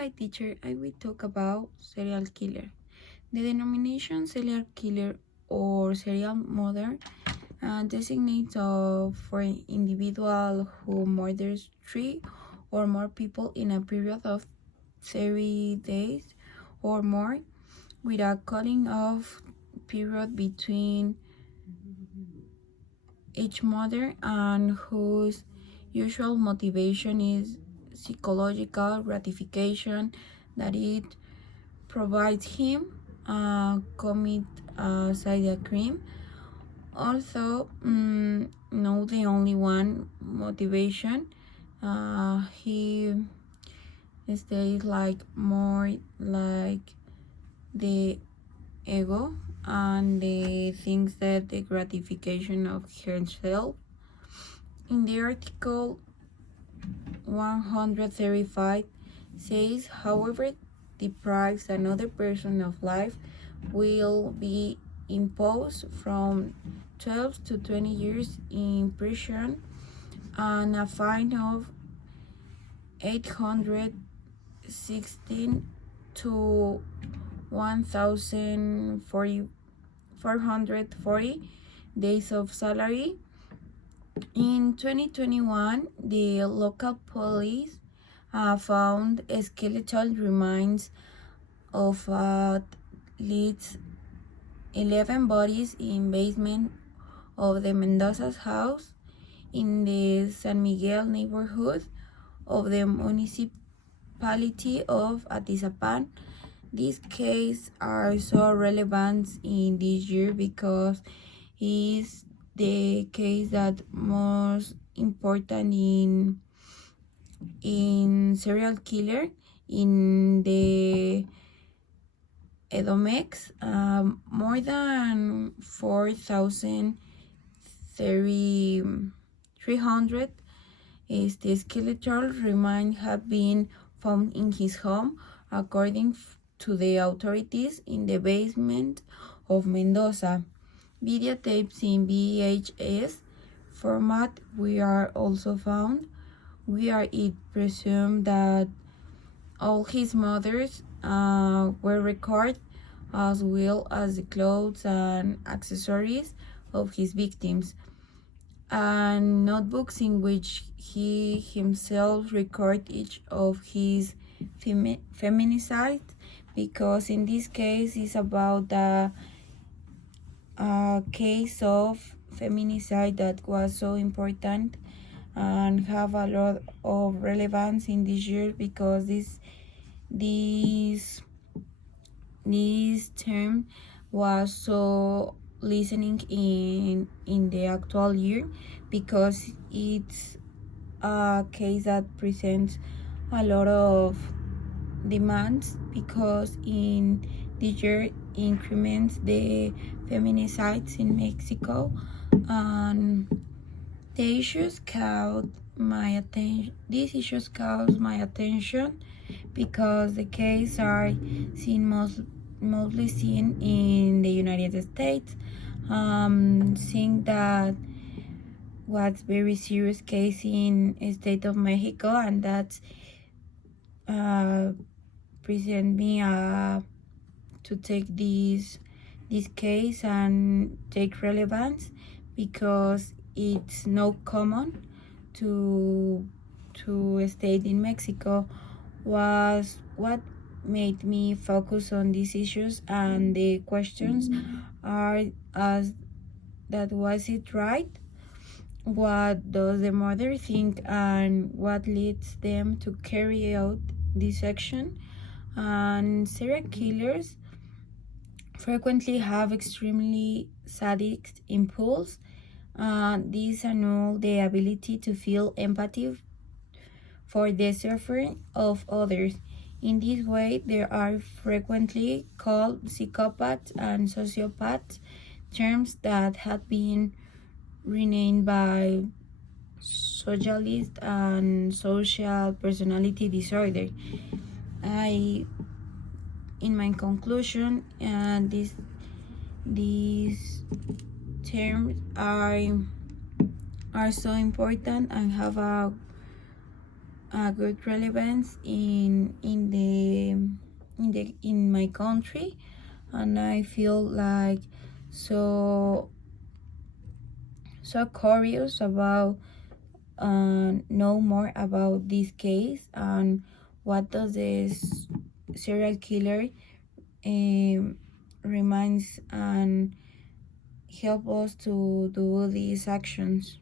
Hi teacher, I will talk about serial killer. The denomination serial killer or serial murder designates for an individual who murders 3 or more people in a period of 30 days or more, with a cutting off period between each murder, and whose usual motivation is psychological gratification, that it provides him commit a side crime. Also, no, the only one motivation. He stays like more like the ego and the things that the gratification of herself. In the article 135 says, however, deprives another person of life will be imposed from 12 to 20 years in prison and a fine of 816 to 1,440 days of salary. In 2021, the local police found skeletal remains of at least 11 bodies in basement of the Mendoza's house in the San Miguel neighborhood of the municipality of Atizapan. These cases are so relevant in this year because it's the case that most important in serial killer in the Edomex. More than 4,300 is the skeletal remains have been found in his home, according to the authorities, in the basement of Mendoza. Videotapes in VHS format we are also found. We are it presumed that all his mothers were recorded, as well as the clothes and accessories of his victims, and notebooks in which he himself recorded each of his feminicide, because in this case it's about the case of feminicide that was so important and have a lot of relevance in this year, because this term was so listening in the actual year, because it's a case that presents a lot of demands, because in this year increments the feminicides in Mexico, and the issues caught my attention. These issues caught my attention because the cases are mostly seen in the United States. Seeing that was very serious case in state of Mexico, and that present me to take this case and take relevance, because it's no common to stay in Mexico. Was what made me focus on these issues, and the questions are as that, was it right? What does the mother think, and what leads them to carry out this action? And serial killers frequently have extremely sadistic impulse. These annul the ability to feel empathy for the suffering of others. In this way, they are frequently called psychopaths and sociopaths, terms that have been renamed by socialists and social personality disorder. In my conclusion, these terms are so important and have a a good relevance in my country, and I feel like so curious about know more about this case and what does this serial killer um, reminds and help us to do these actions.